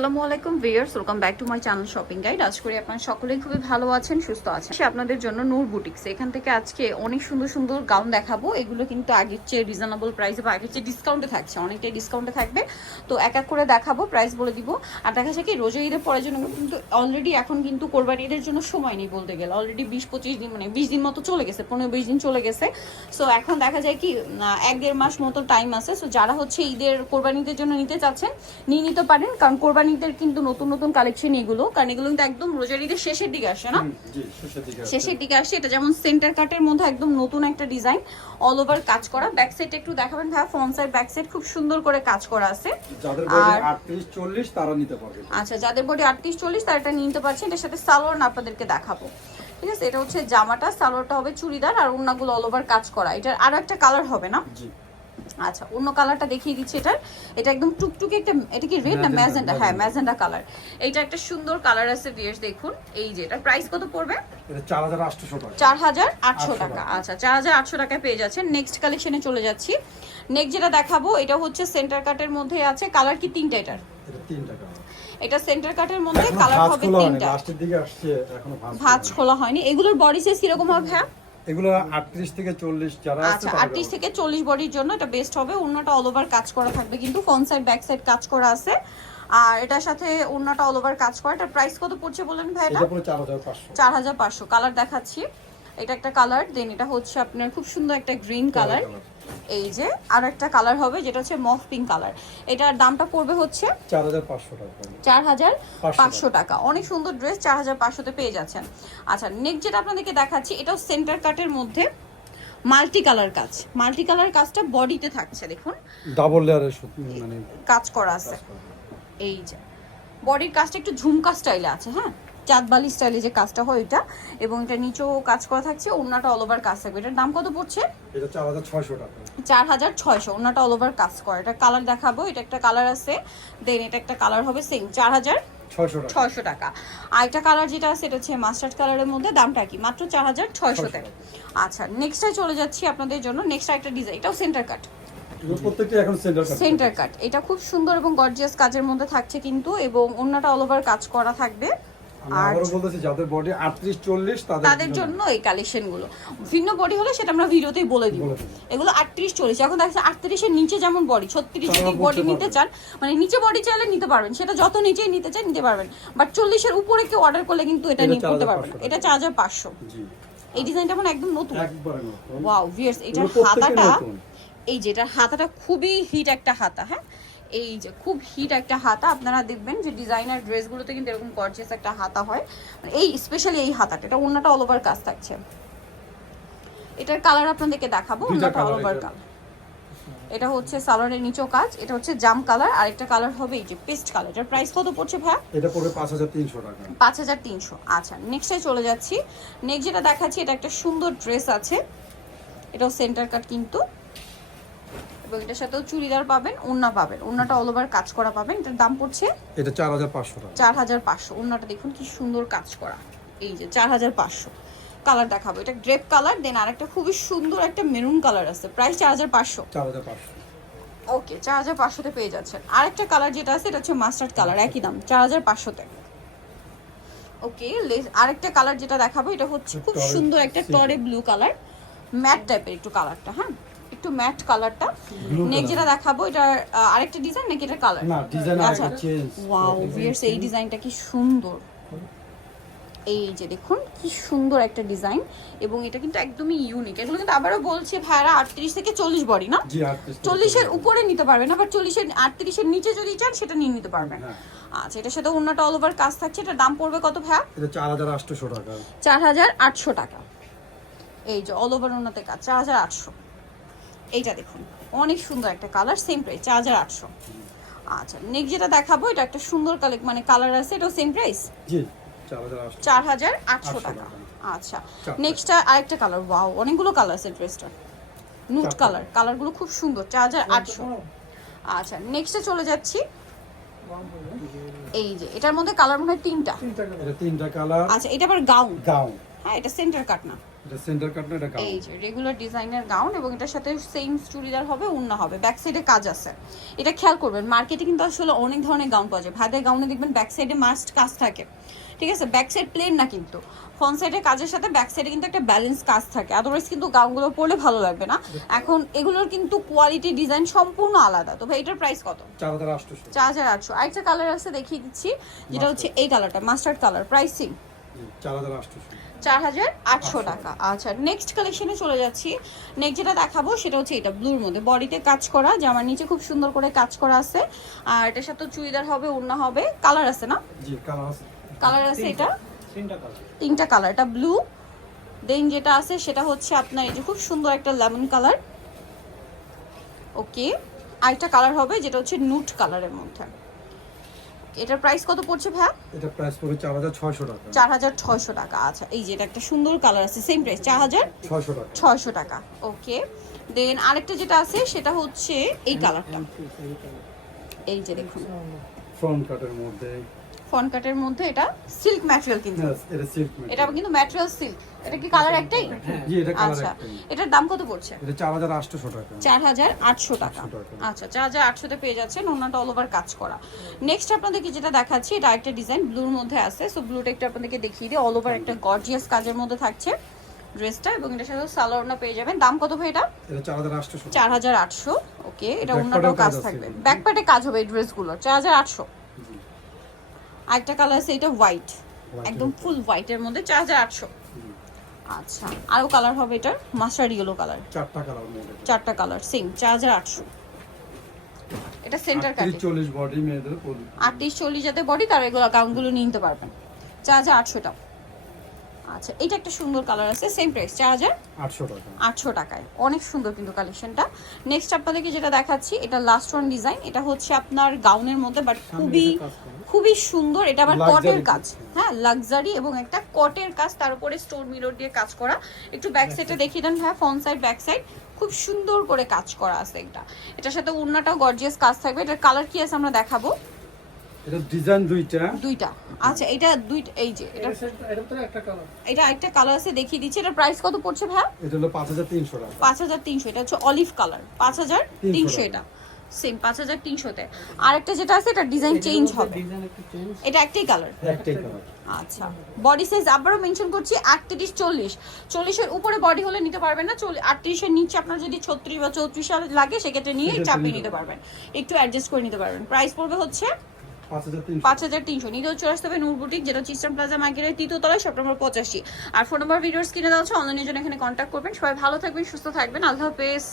আসসালামু আলাইকুম viewers, welcome back to my channel shopping guide. আশা করি আপনারা সকলেই খুবই ভালো আছেন, সুস্থ আছেন। আপনাদের জন্য নূর বুটিক্স, এখান থেকে আজকে অনেক সুন্দর সুন্দর গাউন দেখাবো। এগুলো কিন্তু আগের চেয়ে রিজনেবল প্রাইসে বা আগের চেয়ে ডিসকাউন্টে থাকছে, অনেকটাই ডিসকাউন্টে থাকবে। তো এক এক করে দেখাবো, প্রাইস বলে দিব। আর দেখা যায় কি রোজা ঈদের পরের জন্য কিন্তু অলরেডি এখন কিন্তু কোরবানি ঈদের জন্য সময় নেই বলতে গেলে। অলরেডি 20-25 দিন, মানে 20 দিন মতো চলে গেছে, 15-20 দিন চলে গেছে। সো এখন দেখা যায় কি 1-1.5 মাস মতো টাইম আছে। সো যারা হচ্ছে ঈদের কোরবানি ঈদের জন্য নিতে চাচ্ছেন নিয়ে নিতে পারেন, কারণ কোরবানিদের কিন্তু নতুন নতুন কালেকশন এগুলো, কারণ এগুলো কিন্তু একদম রোজার ঈদের শেষের দিকে আসে না, শেষের দিকে আসে। এটা যেমন সেন্টার কাটের মধ্যে একদম নতুন একটা ডিজাইন, অল ওভার কাজ করা। ব্যাক সাইড একটু দেখাবেন ভাই, ফ্রন্ট সাইড ব্যাক সাইড খুব সুন্দর করে কাজ করা আছে। যাদের বডি 38-40 তারা নিতে পারবে। আচ্ছা, যাদের বডি 38-40 তারা এটা নিতে পারছেন। এর সাথে সালোয়ার আপনাদেরকে দেখাবো, ঠিক আছে। এটা হচ্ছে জামাটা, সালোয়ারটা হবে চুড়িদার, আর ওড়নাগুলো অল ওভার কাজ করা। এটার আরো একটা কালার হবে না? জি। আচ্ছা, অন্য কালারটা দেখিয়ে দিচ্ছি। এটা একদম টুকটুকে একটা, এটা কি রেড না ম্যাজেন্ডা? হ্যাঁ, ম্যাজেন্ডা কালার। এইটা একটা সুন্দর কালার আছে ভিউয়ার্স, দেখুন। এই যে এটার প্রাইস কত পড়বে? এটা 4800 টাকা। 4800 টাকা। আচ্ছা, 4800 টাকায় পেয়ে যাচ্ছেন। নেক্সট কালেকশনে চলে যাচ্ছি। নেক্সট যেটা দেখাবো এটা হচ্ছে সেন্টার কাটের মধ্যে আছে। কালার কি তিনটা? এটা তিনটা কালার। এটা সেন্টার কাটের মধ্যে কালার হবে তিনটা। লাস্টের দিকে আসছে, এখনো ভাঁজ খোলা হয়নি। এগুলোর বডি সাইজ কিরকম হবে ভাইয়া? এগুলো 38 থেকে 40 যারা আছে। আচ্ছা, 38 থেকে 40 বডির জন্য এটা বেস্ট হবে। ওড়নাটা অল ওভার কাজ করা থাকবে, কিন্তু ফ্রন্ট সাইড ব্যাক সাইড কাজ করা আছে। আর এটার সাথে ওড়নাটা অল ওভার কাজ করা। এটার প্রাইস কত পড়ছে বলেন ভাই? এটা পুরো 4500। 4500। কালার দেখাচ্ছি, এটা একটা কালার, দেন এটা হচ্ছে আপনার খুব সুন্দর একটা গ্রিন কালার। এই যে আর একটা কালার হবে যেটা হচ্ছে মফ পিঙ্ক কালার। এটার দামটা পড়বে হচ্ছে 4500 টাকা। 4500 টাকা। অনেক সুন্দর ড্রেস 4500 তে পেয়ে যাচ্ছেন। আচ্ছা, নেক্সট যেটা আপনাদেরকে দেখাচ্ছি এটাও সেন্টার কাটের মধ্যে মাল্টি কালার কাজ। মাল্টি কালার কাজটা বডিতে থাকছে, দেখুন ডাবল লেয়ারের মানে কাজ করা আছে। এই যে বডির কাজটা একটু ঝুমকা স্টাইলে আছে, হ্যাঁ, চাঁদবালি স্টাইলে যে কাজটা হয় এটা, এবং এটা নিচেও কাজ করা থাকছে। ওড়নাটা অল ওভার কাজ থাকবে। এটার দাম কত পড়ছে? এটা 4600 টাকা। 4600। ওড়নাটা অল ওভার কাজ করা। এটা কালার দেখাবো, এটা একটা কালার আছে, দেন এটা একটা কালার হবে সেম 4600 টাকা। আর একটা কালার যেটা আছে এটা হচ্ছে মাস্টার্ড কালারের মধ্যে, দামটা কি? মাত্র 4600 টাকা। আচ্ছা, নেক্সটে চলে যাচ্ছি আপনাদের জন্য। নেক্সট একটা ডিজাইন, এটাও সেন্টার কাট। প্রত্যেকটা এখন সেন্টার কাট। এটা খুব সুন্দর এবং গর্জিয়াস কাজের মধ্যে থাকছে কিন্তু, এবং ওড়নাটা অল ওভার কাজ করা থাকবে। আর বলতেছি যাদের বডি 38-40 তাদের জন্য এই কালেকশনগুলো। ভিন্ন বডি হলে সেটা আমরা ভিডিওতেই বলে দিব। এগুলো 38-40। এখন দেখা 38 এর নিচে যেমন বডি 36 যদি বডি নিতে চান, মানে নিচে বডি চাইলে নিতে পারবেন, সেটা যত নিচেই নিতে চান নিতে পারবেন। বাট 40 এর উপরে কেউ অর্ডার করলে কিন্তু এটা নিয়ে করতে পারবেন। এটা 4500। জি। এই ডিজাইনটা মানে একদম নতুন, একবারে নতুন। ওয়াও ভিউয়ার্স, এটার হাতাটা, এই যে এটার হাতাটা খুবই হিট একটা হাতা, হ্যাঁ, এই যে খুব হিট একটা হাতা। আপনারা দেখবেন যে ডিজাইনার ড্রেসগুলোতে কিন্তু এরকম গর্জিয়াস একটা হাতা হয়, এই স্পেশালি এই হাতাটা। এটা ওড়নাটা অল ওভার কাজ থাকছে। এটার কালার আপনাদেরকে দেখাবো। ওড়নাটা অল ওভার কালার। এটা হচ্ছে সালোয়ারের নিচেও কাজ। এটা হচ্ছে জাম কালার, আর একটা কালার হবে এই যে পেস্ট কালার। এটার প্রাইস কত পড়ছে ভাই? এটা পড়বে 5300 টাকা। 5300। আচ্ছা, নেক্সটে চলে যাচ্ছি। নেক্সট যেটা দেখাচ্ছি এটা একটা সুন্দর ড্রেস আছে, এটাও সেন্টার কাট কিন্তু, এবং এটার সাথেও চুড়িদার পাবেন, ওড়না পাবেন। ওড়নাটা অল ওভার কাজ করা পাবেন। এটার দাম পড়ছে এটা 4500 টাকা। 4500। ওড়নাটা দেখুন কি সুন্দর কাজ করা, এই যে 4500। কালার দেখাবো, এটা গ্রেপ কালার, দেন আরেকটা খুবই সুন্দর একটা মেরুন কালার আছে। প্রাইস 4500। ওকে, 4500 তে পেয়ে যাচ্ছেন। আরেকটা কালার যেটা আছে এটা হচ্ছে মাস্টার্ড কালার, একই দাম 4500 তে। ওকে, আরেকটা কালার যেটা দেখাবো এটা হচ্ছে খুব সুন্দর একটা টরে ব্লু কালার, ম্যাট টাইপের একটু কালারটা, হ্যাঁ, একটু ম্যাট কালারটা। নেক্সট যেটা দেখাবো এটা আরেকটা ডিজাইন নাকি এটা কালার? না, ডিজাইন আচ্ছা, আরেকটা চেঞ্জ। ওয়াও ভিউয়ার্স, এই ডিজাইনটা কি সুন্দর। এই যে দেখুন কি সুন্দর একটা ডিজাইন, এবং এটা কিন্তু একদমই ইউনিক। এগুলো কিন্তু আবারও বলছি ভাইরা 38 থেকে 40 বডি না, জি 38। 40 এর উপরে নিতে পারবেন, আবার 40 এর 38 এর নিচে যদি চান সেটা নিয়ে নিতে পারবেন। আচ্ছা, এটার সাথে ওড়নাটা অল ওভার কাজ থাকছে। এটার দাম পড়বে কত ভাই? এটা 4800 টাকা। 4800 টাকা। এই যে অল ওভার ওড়নাতে কাজ 4800। এইটা দেখুন অনেক সুন্দর একটা কালার, সেম প্রাইস 4800। আচ্ছা, নেক্সট যেটা দেখাবো এটা একটা সুন্দর মানে কালার আছে, এটাও সেম প্রাইস জি 4800 টাকা। আচ্ছা, নেক্সটটা আরেকটা কালার, ওয়াও অনেকগুলো কালার আছে ড্রেসটা, নুট কালার। কালারগুলো খুব সুন্দর, 4800। আচ্ছা, নেক্সটে চলে যাচ্ছি। এই যে এটার মধ্যে কালার মনে হয় তিনটা। এটা তিনটা কালার। আচ্ছা, এটা আবার গাউন। গাউন, হ্যাঁ, এটা সেন্টার কাট না। এটা সেন্টার কাট না, এটা গাউন। এই যে রেগুলার ডিজাইনের গাউন এবং এটার সাথে সেম চুড়িদার হবে, ওড়না হবে, ব্যাক সাইডে কাজ আছে। এটা খেয়াল করবেন, মার্কেটে কিন্তু আসলে অনেক ধরনের গাউন পাওয়া যায়। ভাইদের গাউনে দেখবেন ব্যাক সাইডে মাস্ট কাজ থাকে, ঠিক আছে? ব্যাক সাইড প্লেন না, কিন্তু ফ্রন্ট সাইডের কাজের সাথে ব্যাক সাইডে কিন্তু একটা ব্যালেন্স কাজ থাকে, আদারওয়াইজ কিন্তু গাউনগুলো পরলে ভালো লাগবে না। এখন এগুলোর কিন্তু কোয়ালিটি ডিজাইন সম্পূর্ণ আলাদা। তো ভাই এটার প্রাইস কত? 4800। 4800। আরেকটা কালার আছে দেখিয়ে দিচ্ছি, যেটা হচ্ছে এই কালারটা, মাস্টার্ড কালার। প্রাইসিং 4800। 4800 টাকা। আচ্ছা, নেক্সট কালেকশনে চলে যাচ্ছি। নেক্সট যেটা দেখাবো সেটা হচ্ছে এটা ব্লুর মধ্যে, বডিতে কাজ করা, জামার নিচে খুব সুন্দর করে কাজ করা আছে। আর এটার সাথে চুড়িদার হবে, ওড়না হবে, কালার আছে না? জি, কালার আছে। কালার আছে, এটা তিনটা কালার। তিনটা কালার। এটা ব্লু, দেন যেটা আছে সেটা হচ্ছে আপনার এই যে খুব সুন্দর একটা লেমন কালার। ওকে, আরেকটা কালার হবে যেটা হচ্ছে নুট কালারের মধ্যে। এটার প্রাইস কত পড়ছে ভাই? এটা প্রাইস পড়বে 4600 টাকা। 4600 টাকা। আচ্ছা, এই যে এটা একটা সুন্দর কালার আছে, সেম প্রাইস 4600 টাকা। ওকে, দেন আরেকটা যেটা আছে সেটা হচ্ছে এই কালারটা, এই যে দেখুন ফ্রন্ট কাটের মধ্যে। ফন কাটের মধ্যে, এটা সিল্ক ম্যাটেরিয়াল কিন্তু, Yes, এটা সিল্ক এটা কিন্তু ম্যাটেরিয়াল সিল্ক। এটা কি কালার একটাই? জি, এটা কালার আচ্ছা, একটাই। এটার দাম কত পড়ছে? এটা 4800 টাকা। 4800 টাকা। 800 টাকা। আচ্ছা, 4800 তে পেয়ে যাচ্ছেন, ওনাটা অল ওভার কাজ করা। নেক্সট আপনাদেরকে যেটা দেখাচ্ছি, এটা একটা ডিজাইন ব্লুর মধ্যে আছে। সো ব্লুটা একটু আপনাদেরকে দেখিয়ে দিই, অল ওভার একটা গর্জিয়াস কাজের মধ্যে থাকছে ড্রেসটা, এবং এটার সাথে সালোয়ারটা পেয়ে যাবেন। দাম কত ভাই এটা? এটা 4800। 4800। ওকে, এটা Back ওনাটাও part-এও কাজ কাজ আছে থাকবে, এগুলো। ব্যাক পার্টে কাজ হবে এই ড্রেসগুলো। 4800। জি। আরেকটা কালার আছে, এটা হোয়াইট, White একদম এর ফুল হোয়াইটের মধ্যে, 4800। জি। আচ্ছা, আরো কালার হবে, এটার মাস্টার্ড ইয়েলো কালার, চারটা কালার মধ্যে। চারটা কালার সেম, 4800। এটা সেন্টার কাটে, 40 বডি মেয়েদের পরি। 38-40 যাতে বডি, তার এগুলো গাউনগুলো নিয়ে নিতে পারবেন। 4800 টাকা। আচ্ছা, এটা একটা সুন্দর কালার আছে, সেম প্রাইস 800 টাকা। 800 টাকায়। অনেক সুন্দর কিন্তু কালেকশনটা। নেক্সট আপনাদেরকে যেটা দেখাচ্ছি, এটা লাস্ট ওয়ান ডিজাইন। এটা হচ্ছে আপনার গাউনের মধ্যে, বাট খুবই খুবই সুন্দর। এটা আবার Luxury কটের কাজ, কাজ। হ্যাঁ লাক্সারি, এবং একটা কটের কাজ, তার উপরে স্টোন মিরর দিয়ে কাজ করা। একটু ব্যাক সাইডে দেখিয়ে দেন ভাই, ফ্রন্ট সাইড ব্যাক সাইড খুব সুন্দর করে কাজ করা আছে এটা। এটার সাথে ওড়নাটাও গর্জিয়াস কাজ থাকবে। এটার কালার কি আছে আমরা দেখাবো। এটা ডিজাইন দুইটা। আচ্ছা, এটা দুইটা, এই যে এটা তো একটা কালার। এটা একটা কালার আছে, দেখিয়ে দিচ্ছি। এটার প্রাইস কত পড়ছে ভাই? এটা হলো 5300 টাকা। 5300। এটা হচ্ছে অলিভ কালার, 5300। এটা সেম 5300 তে। আরেকটা যেটা আছে, এটা ডিজাইন চেঞ্জ হবে, এটা একটাই কালার। একটাই কালার। আচ্ছা, বডি সাইজ আবারও মেনশন করছি, 38-40। 40-এর উপরে বডি হলে নিতে পারবেন না, 38-এর নিচে আপনার যদি 36 বা 34 লাগে সেক্ষেত্রে নিয়ে চাপিয়ে নিতে পারবেন, একটু অ্যাডজাস্ট করে নিতে পারবেন। প্রাইস পড়বে হচ্ছে 5300। নিতেও চলে আসতে হবে নূর বুটিক, যেটা চিস্টাম প্লাজা মার্কেটের 3য় তলায়, শপ নম্বর 85। আর ফোন নাম্বার ভিডিওস কিনে দেওয়া হচ্ছে, অনলাইনের জন্য এখানে কন্ট্যাক্ট করবেন। সবাই ভালো থাকবেন, সুস্থ থাকবেন, আল্লাহ হাফেজ।